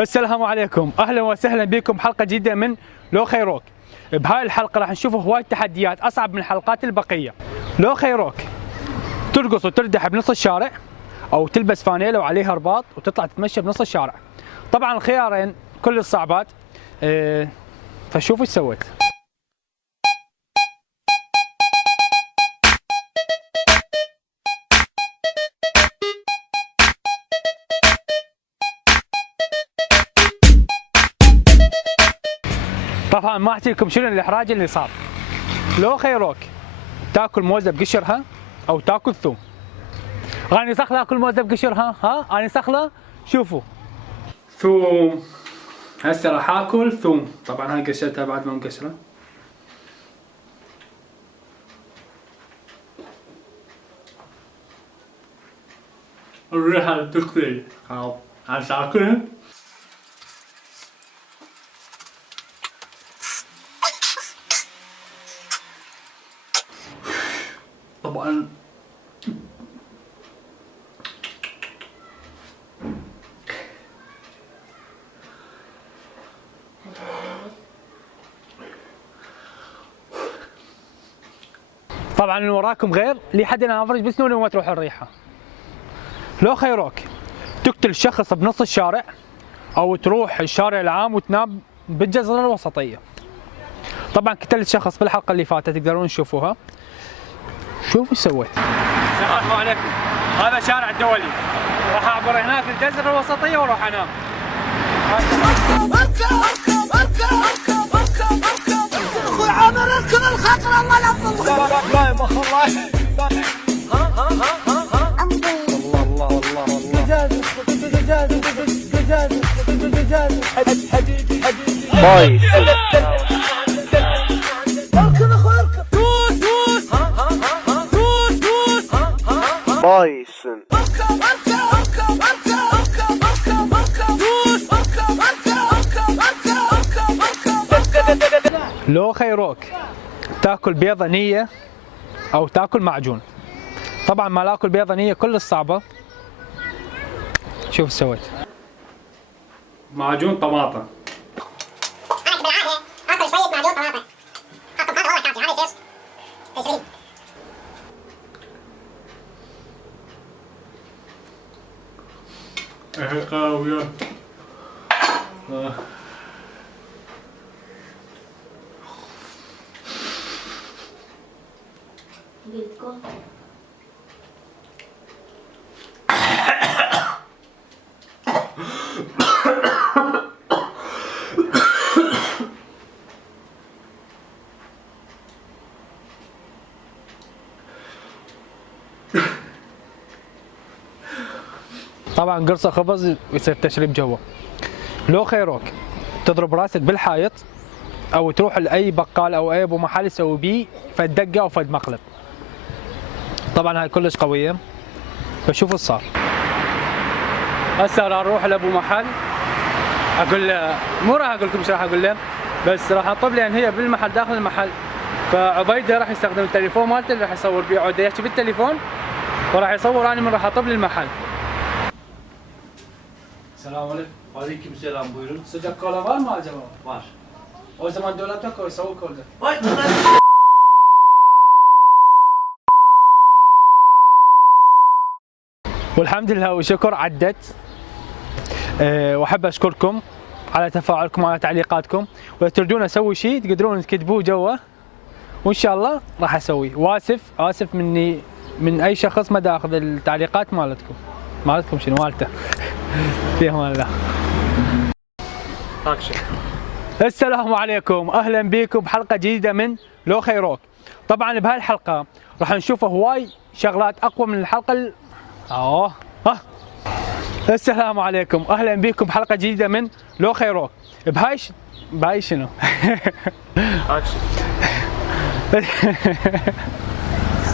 السلام عليكم، اهلا وسهلا بكم حلقه جديده من لو خيروك. بهاي الحلقه راح نشوف هواي تحديات اصعب من الحلقات البقيه. لو خيروك ترقص وتردح بنص الشارع، او تلبس فانيله وعليها رباط وتطلع تتمشى بنص الشارع. طبعا الخيارين كل الصعبات. فشوفوا ايش سويت. طبعا ما احكي لكم شنو الاحراج اللي صار. لو خيروك تاكل موزه بقشرها او تاكل ثوم. غاني صخله اكل موزه بقشرها، اني صخله. شوفوا ثوم. هسه راح اكل ثوم. طبعا هاي قشرتها بعد ما مقشره. الريحه تقتل. هسه اكلها. طبعا اللي وراكم غير اللي حد انا افرج بسنوني وما تروح الريحه. لو خيروك تقتل شخص بنص الشارع، او تروح الشارع العام وتنام بالجزره الوسطيه. طبعا قتلت شخص بالحلقه اللي فاتت، تقدرون تشوفوها. شوفوا ايش سويت. السلام عليكم، هذا شارع الدولي، راح اعبر هناك الجزره الوسطيه واروح انام. اخوي عامر اركب الخطره الله يحفظك. لا يا مخ الله. بايس اركب اخوي اركب. دوس دوس دوس دوس بايسن. اركب اركب اركب اركب اركب اركب اركب دوس اركب اركب اركب اركب اركب. لو خيروك تاكل بيضه نيه او تاكل معجون. طبعا ما لاكل بيضه نيه كل الصعبه. شوف ايش سويت. معجون طماطم. انا بالعاده اكل شويه معجون طماطم. حطهم هذا والله كافي. هذا ايش؟ تسريب. قاوية. طبعا قرصه خبز يصير تشريب جوا. لو خيروك تضرب راسك بالحائط، او تروح لاي بقال او اي ابو محل يسوي بيه فد دقه او فد مقلب. طبعا هاي كلش قويه. فشوفوا ايش صار. هسه راح اروح لابو محل اقول له، مو راح اقول لكم ايش راح اقول له، بس راح اطلب لان هي بالمحل داخل المحل. فعبيده راح يستخدم التليفون مالته اللي راح يصور بيه، عوده يحكي بالتليفون وراح يصور اني من راح اطب للمحل. السلام عليكم. وعليكم السلام. buyurun. صدق كولا var mı acaba? Var. O zaman dolapta koy, soğuk oldu. Vay والحمد لله وشكر عدت. واحب اشكركم على تفاعلكم وعلى تعليقاتكم، واذا تريدون اسوي شيء تقدرون تكتبوه جوا وان شاء الله راح اسوي. اسف مني من اي شخص ما دا اخذ التعليقات مالتكم شنو مالته. في امان الله. السلام عليكم، اهلا بكم بحلقه جديده من لو خيروك. طبعا بهاي الحلقه راح نشوف هواي شغلات اقوى من الحلقه السلام عليكم، اهلا بكم بحلقه جديده من لو خيروك. بهاي شنو؟